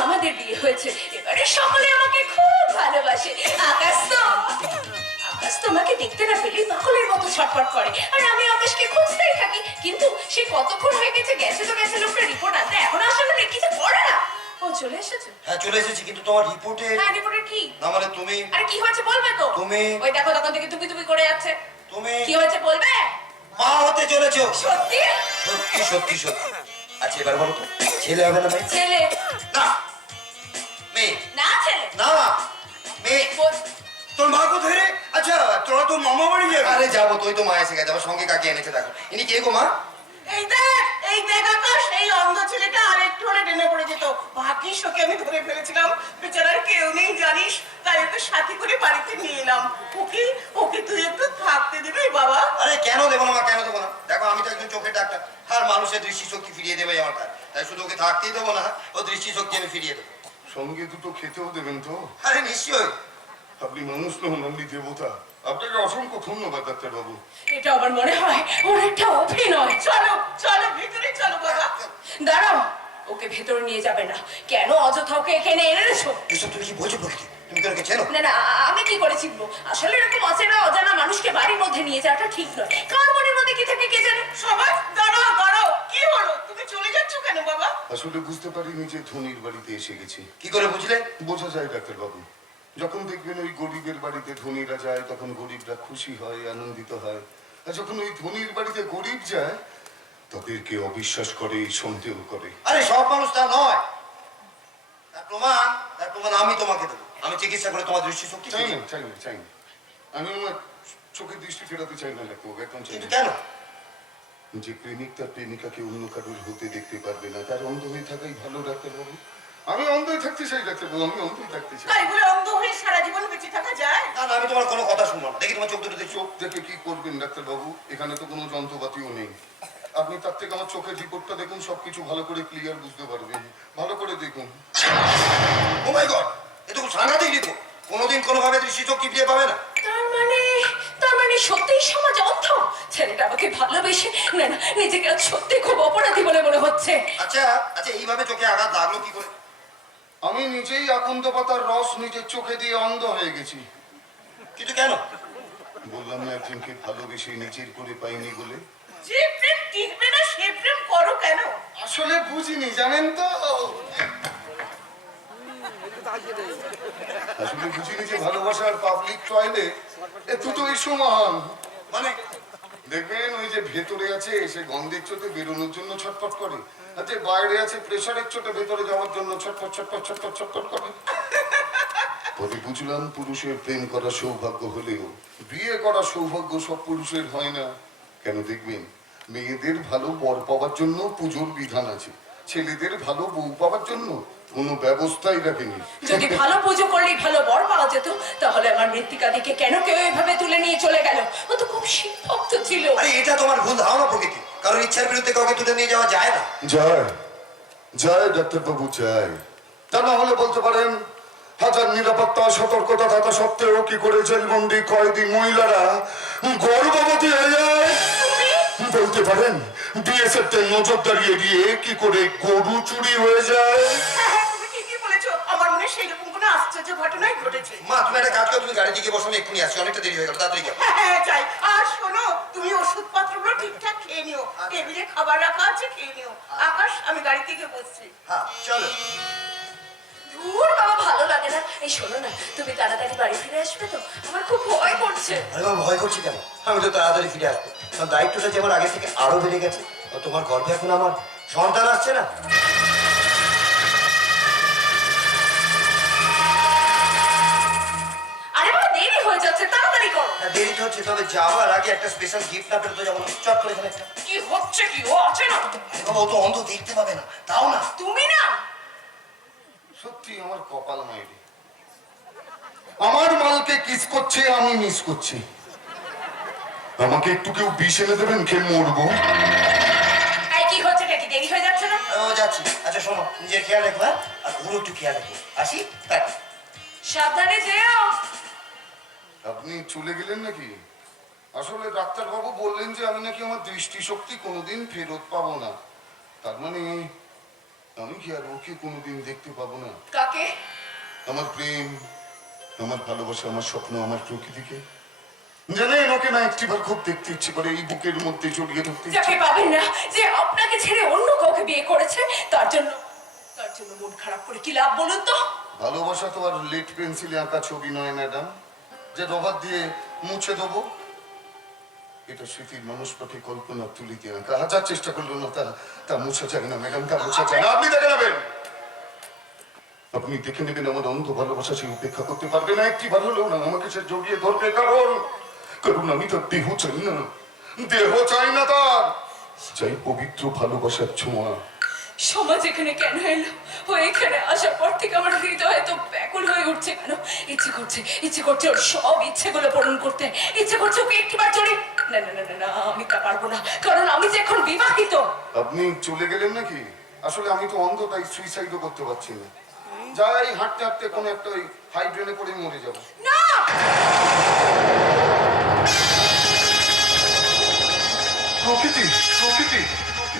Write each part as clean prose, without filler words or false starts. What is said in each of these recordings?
আমাদের বিয়ে হয়েছে, এবারে সকলে আমাকে খুব ভালোবাসে। আকাশ তোমাকে দেখতে না পেলে পাগলের মতো ছটফট করে, আর আমি আকাশকে খুঁজতেই থাকি, কিন্তু সে কতক্ষণ হয়ে গেছে, গেছে তো গেছে, লোকটা রিপোর্ট আনতে এখন আসলে কিছু করে না। ও চলে এসেছে? হ্যাঁ চলে এসেছি, কিন্তু তোমার রিপোর্টে। হ্যাঁ রিপোর্টে কি? না মানে তুমি। আরে কি হয়েছে বলবে তো? তুমি ওই দেখো তখন থেকে তুমি তুমি করে যাচ্ছে। তুমি কি হয়েছে বলবে? মা হতে চলেছো। সত্যি? সত্যি সত্যি সত্যি। আচ্ছা এবার বলো তো, ছেলে হবে না মেয়ে? ছেলে। না মেয়ে। না ছেলে না মেয়ে। তোর মা কোথায় রে? আচ্ছা তোরা তো মামা বাড়ি যাবে। আরে যাবো, তুই তো মা এসে গেছে, আমার সঙ্গে কাকে এনেছে দেখো। ইনি কে গো মা? এই দেখ আকাশ, এই অন্ধ ছেলেটা আর একটু হলে টেনে পড়ে যেত। ভাগ্যিস ওকে আমি ধরে ফেলেছিলাম, বেচারার কেউ নেই জানিস, তাই ওকে সাথী করে বাড়িতে নিয়ে এলাম। ওকে ওকে তুই একটু থাকতে দিবি বাবা? আরে কেন দেবো না মা, কেন দেবো না? দেখো আমি তো একজন চোখের ডাক্তার, আর মানুষের দৃষ্টিশক্তি ফিরিয়ে দেবে আমার কাজ, তাই শুধু ওকে থাকতেই দেবো না, ও দৃষ্টিশক্তি আমি ফিরিয়ে দেবো। সঙ্গে দুটো খেতেও দেবেন তো? আরে নিশ্চয়ই। আপনি মানুষ নন, আপনি দেবতা। আপনাকে অসংখ্য ধন্যবাদ ডাক্তারবাবু। এটা আমার মনে হয় ওর একটা অভিনয়। চলো চলো ভিতরে চলো বাবা। দাঁড়াও, ওকে ভেতরে নিয়ে যাবে না। কেন অযথা ওকে এখানে এনেছো? এসব তুমি কি বলছো প্রকৃতি? তুমি কি ওকে চেনো? না না, আমি কি করে চিনবো? আসলে এরকম অচেনা অজানা মানুষকে বাড়ির মধ্যে নিয়ে যাওয়াটা ঠিক নয়। কার মনের মধ্যে কি থাকে কে জানে। সবাই দাঁড়াও দাঁড়াও, কি হলো? তুমি চলে যাচ্ছ কেন বাবা? আসলে বুঝতে পারিনি যে ধনির বাড়িতে এসে গেছি। কি করে বুঝলে? বোঝা যায় ডাক্তারবাবু, যখন দেখবেন ওই গরিবের বাড়িতে ধনীরা যায় তখন গরিবরা খুশি হয়, আনন্দিত হয়, আর যখন ওই ধনির বাড়িতে গরিব যায় তাদেরকে অবিশ্বাস করে, সন্দেহ করে। আরে সব মানুষ তা নয়। তার প্রমাণ আমি তোমাকে দেবো। আমি চিকিৎসা করে তোমার দৃষ্টিশক্তি চাই ফিরিয়ে না, চাই না, চাই না। আমি আমার চোখের দৃষ্টি ফেরাতে চাই না ডাক্তারবাবু, একদম চাই কিন্তু না। কেন? যে প্রেমিক তার প্রেমিকাকে অন্য কারোর হতে দেখতে পারবে না, তার অন্ধ হয়ে থাকাই ভালো ডাক্তারবাবু। আমি অন্ধই থাকতে চাই ডাক্তারবাবু, আমি অন্ধই থাকতে চাই। তাই বলে অন্ধ হয়ে সারা জীবন বেঁচে থাকা যায়? না না, আমি তোমার কোনো কথা শুনবো না। দেখি তোমার চোখ দুটো দেখছো। চোখ দেখে কি করবেন ডাক্তারবাবু? এখানে তো কোনো যন্ত্রপাতিও নেই। আপনি তার থেকে আমার চোখের রিপোর্টটা দেখুন, সবকিছু ভালো করে ক্লিয়ার বুঝতে পারবেন। ভালো করে দেখুন। ও মাই গড, এ তো খুব সাংঘাতিক রিপোর্ট। কোনোদিন কোনোভাবে দৃষ্টিশক্তি ফিরে পাবে না। তার মানে সত্যিই সমাজ অন্ধ? ছেলেটা আমাকে ভালোবেসে না না, নিজেকে আজ সত্যি খুব অপরাধী বলে মনে হচ্ছে। আচ্ছা আচ্ছা, এইভাবে চোখে আঘাত লাগলো কি করে? আমি নিজেই আকন্দ পাতার রস নিজের চোখে দিয়ে অন্ধ হয়ে গেছি। কিন্তু কেন? বললাম না, একজনকে ভালোবেসে নিজের করে পাইনি বলে। যে প্রেম টিকবে না সে প্রেম করো কেন? আসলে বুঝিনি জানেন তো, আসলে বুঝিনি যে ভালোবাসা আর পাবলিক টয়লেট এ দুটোই সমান। মানে দেখবেন ওই যে ভেতরে আছে সে গন্ধের চোটে বেরোনোর জন্য ছটফট করে, আর যে বাইরে আছে প্রেসারের চোটে ভেতরে যাওয়ার জন্য ছটফট ছটফট ছটফট ছটফট করে। পরে বুঝলাম পুরুষের প্রেম করা সৌভাগ্য হলেও বিয়ে করা সৌভাগ্য সব পুরুষের হয় না। কেন দেখবেন, মেয়েদের ভালো বর পাওয়ার জন্য পুজোর বিধান আছে, ছেলেদের ভালো বউ পাওয়ার জন্য কোনো ব্যবস্থাই রাখেনি। যদি ভালো পুজো করলেই ভালো বর পাওয়া যেত, তাহলে আমার মৃত্তিকাদিকে কেন কেউ এভাবে তুলে নিয়ে চলে গেল? ও তো খুব শিবভক্ত ছিল। আরে এটা তোমার ভুল ধারণা প্রকৃতি। কারণ ইচ্ছার বিরুদ্ধে কাউকে তুলে নিয়ে যাওয়া যায় না। যায় যায় ডাক্তারবাবু, যায়। তা না হলে বলতে পারেন হাজার নিরাপত্তা সতর্কতা থাকা সত্ত্বেও কি করে জেলবন্দি কয়েদি মহিলারা গর্ভবতী হয়ে যায়? বলতে পারেন বিএসএফ তে নজরদারি এড়িয়ে কি করে গরু চুরি হয়ে যায়? হ্যাঁ তুমি ঠিকই বলেছো, আমার মনে হয় সেইরকম কোনো আশ্চর্য ঘটনাই ঘটেছে। মা তুমি একটা কাজ করো, তুমি গাড়ি দিকে বসো, আমি এক্ষুনি আসছি। অনেকটা দেরি হয়ে গেল, তাড়াতাড়ি যাও। হ্যাঁ যাই। আর শোনো, তুমি ওষুধপত্রগুলো ঠিকঠাক খেয়ে নিও, টেবিলে খাবার রাখা আছে খেয়ে নিও। আকাশ, আমি গাড়ি থেকে বসছি। হ্যাঁ চলো। দূর বাবা, ভালো লাগে না। এই শোনো না, তুমি তাড়াতাড়ি বাড়ি ফিরে আসবে তো? আমার খুব ভয় করছে। আরে বাবা ভয় করছি কেন? আমি তো তাড়াতাড়ি ফিরে আসবো। কারণ দায়িত্বটা যে আমার আগে থেকে আরো বেড়ে গেছে। আর তোমার গর্ভে এখন আমার সন্তান আসছে না। আরে বাবা, দেরি হয়ে যাচ্ছে, তাড়াতাড়ি করো। হ্যাঁ, দেরি তো হচ্ছে, তবে যাওয়ার আগে একটা স্পেশাল গিফট না পেলে তো যাবো না। চট করে এখানে একটা। কি হচ্ছে কি? ও আছে না? আরে বাবা ও তো অন্ধ, দেখতে পাবে না। তাও না। তুমি না? সত্যি আমার কপাল মাইরে, আমার মালকে কিস করছে, আমি মিস করছি। আমাকে একটু কেউ বিষ এনে দেবেন, খেয়ে মরবো। এই কি হচ্ছে কি? দেরি হয়ে যাচ্ছে না? ও যাচ্ছি। আচ্ছা শোনো, নিজের খেয়াল রাখো, হ্যাঁ? আর ওরও একটু খেয়াল রাখো। আসি তাই। সাবধানে যেও। আপনি চলে গেলেন নাকি? আসলে ডাক্তারবাবু বললেন যে আমি নাকি আমার দৃষ্টিশক্তি কোনোদিন ফেরত পাবো না। তার মানে আমি কি আর ওকে কোনোদিন দেখতে পাবো না? কাকে? আমার প্রেম, আমার ভালোবাসা, আমার স্বপ্ন, আমার প্রকৃতিকে। জানেন, ওকে না একটিবার খুব দেখতে ইচ্ছে করে, এই বুকের মধ্যে জড়িয়ে ধরতে ইচ্ছে। যাকে পাবেন না, যে আপনাকে ছেড়ে অন্য কাউকে বিয়ে করেছে, তার জন্য মন খারাপ করে কি লাভ বলুন তো? ভালোবাসা তো আর লেট পেন্সিলে আঁকা ছবি নয় ম্যাডাম, যে রবার দিয়ে মুছে দেবো। এটা স্মৃতির মানুষ পক্ষে কল্পনা তুলিতে আঁকা, হাজার চেষ্টা করলো না তা মুছা যায় না ম্যাডাম, তা মুছা যায় না। আপনি দেখে নেবেন, আপনি দেখে নেবেন আমার অন্ধ ভালোবাসা সে উপেক্ষা করতে পারবে না, একটিবার হলেও না আমাকে সে জড়িয়ে ধরবে। কারণ আমি তার দেহ চাই না, দেহ চাই না তার, চাই পবিত্র ভালোবাসার ছোঁয়া। সমাজ এখানে কেন এলো? ও এখানে আসার পর থেকে আমার হৃদয় তো ব্যাকুল হয়ে উঠছে কেন? ইচ্ছে করছে ওর সব ইচ্ছেগুলো পূরণ করতে, ইচ্ছে করছে ওকে একটিবার জড়িয়ে। না না না না না, আমি তা পারবো না, কারণ আমি যে এখন বিবাহিত। আপনি চলে গেলেন নাকি? আসলে আমি তো অন্ধ, তাই সুইসাইডও করতে পারছি না। যাই হাঁটতে হাঁটতে কোনো একটা ওই হাইড্রেনে পড়ে মরে যাবো। না, প্রকৃতি, প্রকৃতি,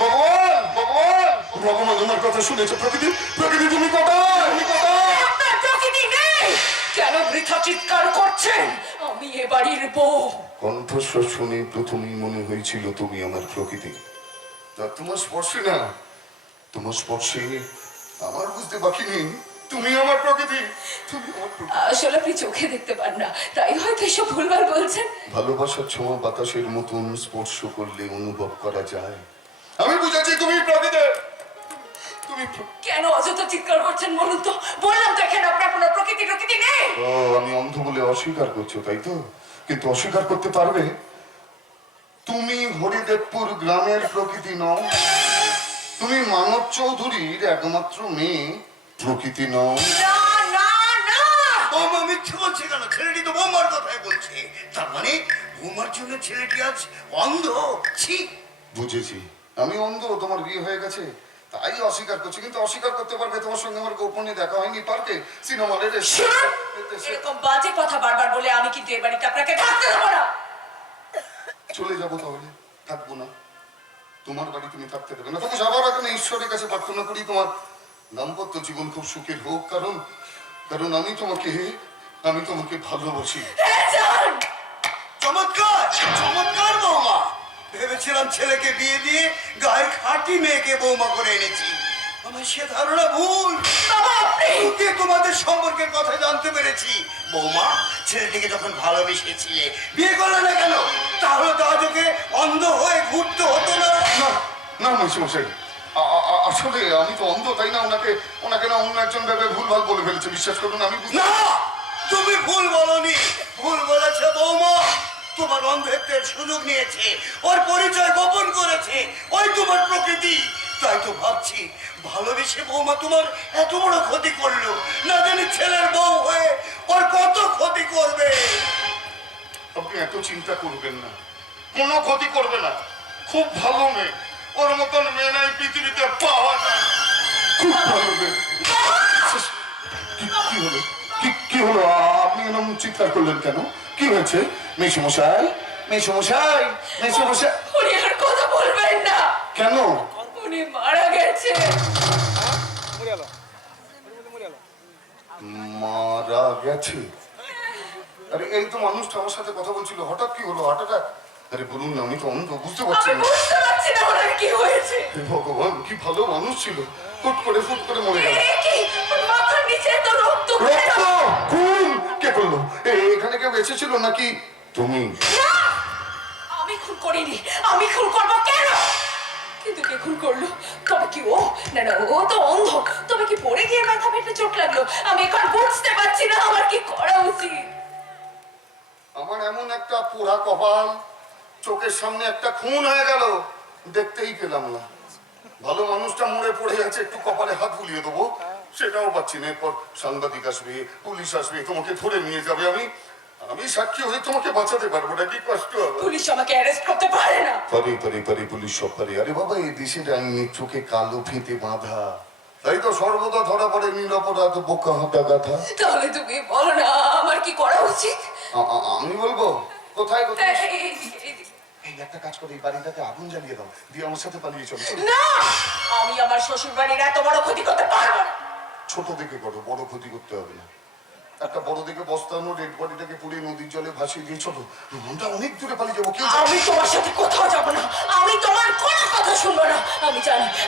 ভগবান, ভগবান, ভগবান আমার কথা শুনেছে। প্রকৃতি, প্রকৃতি তুমি কোথায়? তুমি কোথায়? আপনার প্রকৃতি নেই। কেন বৃথা চিৎকার করছেন? আমি এ বাড়ির বউ। কণ্ঠস্বর শুনে প্রথমেই মনে হয়েছিল তুমি আমার প্রকৃতি। তা তোমার স্পর্শে না, তোমার স্পর্শে আমার বুঝতে বাকি নেই তুমি আমার প্রকৃতি, তুমি আমার প্রকৃতি। আসলে আপনি চোখে দেখতে পান না, তাই হয়তো এসব ভুলভাল বলছেন। ভালোবাসার ছোঁয়া বাতাসের মতন স্পর্শ করলে অনুভব করা যায়। আমি বুঝেছি তুমি প্রকৃতি, তুমি কেন অযথা চিৎকার করছেন বলুন তো? বললাম তো এখানে আপনার কোনো প্রকৃতি নেই। ও, আমি অন্ধ বলে অস্বীকার করছো তাই তো? কিন্তু অস্বীকার করতে পারবে তুমি হরিদেবপুর গ্রামের প্রকৃতি নও, তুমি মানব চৌধুরীর একমাত্র মেয়ে প্রকৃতি নও। না না না, বৌমা মিথ্যে বলছে কেন? ছেলেটি তো বৌমার কথাই বলছে। তার মানে বৌমার জন্য ছেলেটি আজ অন্ধ? ছি! বুঝেছি, আমি অন্ধ, তোমার বিয়ে হয়ে গেছে তাই অস্বীকার করছি। কিন্তু অস্বীকার করতে পারবে তোমার সঙ্গে আমার গোপনে দেখা হয়নি পার্কে, সিনেমা হলে। এরকম বাজে কথা বারবার বলে আমি কিন্তু এ বাড়িতে আপনাকে থাকতে দেবো না। চলে যাবো তাহলে, থাকবো না। তোমার বাড়ি তুমি থাকতে দেবে না, তবু যাবার আগে না ঈশ্বরের কাছে প্রার্থনা করি তোমার দাম্পত্য জীবন খুব সুখের হোক। কারণ কারণ আমি তোমাকে ভালোবাসি। হ্যাঁ, যান। চমৎকার, চমৎকার বৌমা। ভেবেছিলাম ছেলেকে বিয়ে দিয়ে গায়ের খাঁটি মেয়েকে বৌমা করে এনেছি। আমার সে ধারণা ভুল। বাবা, আপনি ওকে তোমাদের সম্পর্কের কথা জানতে পেরেছি। বৌমা, ছেলেটিকে যখন ভালোবেসেছিলে বিয়ে করলে না কেন? তাহলে তো আজ ওকে অন্ধ হয়ে ঘুরতে হতো না। না না মশাই, আসলে আমি তো অন্ধ, তাই না ওনাকে না অন্য একজন ভেবে ভুলভাল বলে ফেলেছে। বিশ্বাস করুন আমি না, তুমি ভুল বলনি, ভুল বলেছে বৌমা। তোমার অন্ধত্বের সুযোগ নিয়েছে, ওর পরিচয় গোপন করেছে, ওই তোমার প্রকৃতি। তাই তো ভাবছি, ভালোবেসে বৌমা তোমার এত বড় ক্ষতি করলো, না জানি ছেলের বউ হয়ে ওর কত ক্ষতি করবে। আপনি এত চিন্তা করবেন না, কোনো ক্ষতি করবে না। খুব ভালো মেয়ে, ওর মতন মেয়ে নাই পৃথিবীতে পাওয়া যায়। খুব ভালো মেয়ে। কি হলো? কি হলো? আপনি এরকম চিৎকার করলেন কেন? কি হয়েছে? মেসমশাই, মেসমশাই, মেসমশাই। উনি আর কথা বলবেন না। কেন? উনি মারা গেছে। মারা গেছে? আরে এই তো মানুষটা আমার সাথে কথা বলছিল, হঠাৎ কি হলো? হঠাৎ? আরে বলুন না, আমি তো অন্ধ, বুঝতে পারছি আমি না। বুঝতে পারছি না ওনার কি হয়েছে। হে ভগবান, কি ভালো মানুষ ছিল, ফুট করে মরে গেল। এ কি? ওর মাথার নিচে তো রক্ত। রক্ত! খুন কে করলো? এখানে কেউ এসেছিল নাকি? তুমি? না, আমি খুন করিনি। আমি খুন করবো কেন? কিন্তু কে খুন করলো? তবে কি ও? না না, ও তো অন্ধ। তবে কি পড়ে গিয়ে মাথা ফেটে চোট লাগলো? আমি এখন বুঝতে পারছি না আমার কি করা উচিত। আমার এমন একটা পোড়া কপাল, চোখের সামনে একটা খুন হয়ে গেল, দেখতেই পেলাম না। ভালো মানুষটা মরে পড়ে আছে, একটু কপালে হাত বুলিয়ে দেবো, সেটাও পাচ্ছি না। এরপর সাংবাদিক আসবে, পুলিশ আসবে, তোমাকে ধরে নিয়ে যাবে। আমি সাক্ষী হয়ে তোমাকে বাঁচাতে পারবো না, কি কষ্ট হবে। পুলিশ আমাকে অ্যারেস্ট করতে পারে না। পারে পুলিশ সব পারে। আরে বাবা, এই দেশের আইনের চোখে কালো ফেতে বাঁধা, তাই তো সর্বদা ধরা পড়ে নিরপরাধ বোকা হাঁটা গাথা। তাহলে তুমি বলো না আমার কি করা উচিত। আমি বলবো? কোথায় কোথায়? এইদিকে, এইদিকে। এই একটা কাজ করে এই বাড়িটাতে আগুন জ্বালিয়ে দাও, দিয়ে আমার সাথে পালিয়ে চলো। চলো। না, আমি আমার শ্বশুর বাড়ির এত বড় ক্ষতি করতে পারবো না। ছোট দিকে করো, বড় ক্ষতি করতে হবে না। একটা বড় দিকে বস্তানো ডেড বডিটাকে পুড়িয়ে নদীর জলে ভাসিয়ে দিয়ে চলো, আমরা অনেক দূরে পালিয়ে যাবো। কেউ আমি তোমার সাথে কোথাও যাব না, আমি তোমার কোনো কথা শুনবো না।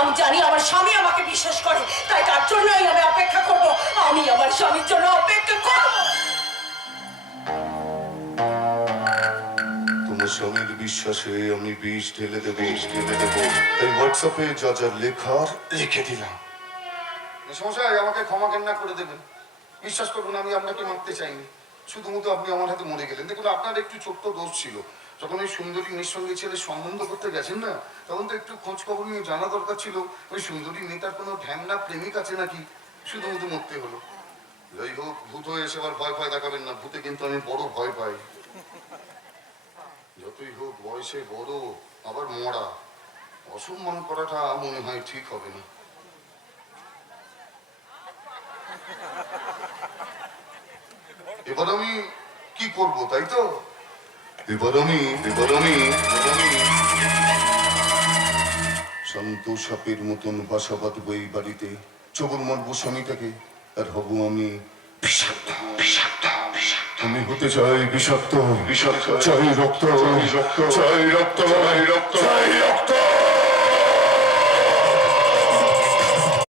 আমি জানি আমার স্বামী আমাকে বিশ্বাস করে, তাই তার জন্যই আমি অপেক্ষা করব। আমি আমার স্বামীর জন্য অপেক্ষা করব। তোমার স্বামীর বিশ্বাসে আমি বিষ ঢেলে দেবো, তাই হোয়াটসঅ্যাপে যা যা লেখার লিখে দিলাম। সমস্যায় আমাকে ক্ষমা ঘেন্না করে দেবেন। বিশ্বাস করুন, আমি আপনাকে মারতে চাইনি, শুধুমাত্র আপনি আমার হাতে মরে গেলেন। দেখুন, আপনার একটু ছোট্ট দোষ ছিল। যখন ওই সুন্দরী মেয়ের সঙ্গে ছেলে সম্বন্ধ করতে গেছেন না, তখন তো একটু খোঁজ খবর নিয়ে জানা দরকার ছিল ওই সুন্দরী মেয়েটার কোনো ঢ্যাংনা প্রেমিক আছে নাকি। শুধুমাত্র মরতে হলো। যাই হোক, ভূত হয়ে এসে আবার ভয় দেখাবেন না, ভূতে কিন্তু আমি বড় ভয় পাই। যতই হোক বয়সে বড়, আবার মরা, অসম্মান করাটা মনে হয় ঠিক হবে না। এবার আমি কি করব, তাই তো? এবার আমি শান্ত সাপের মতন বাসা বাঁধবো এই বাড়িতে, চবর মারবো স্বামীটাকে, আর হব আমি বিষাক্ত। আমি হতে চাই বিষাক্ত, চাই রক্ত, চাই রক্ত, চাই রক্ত।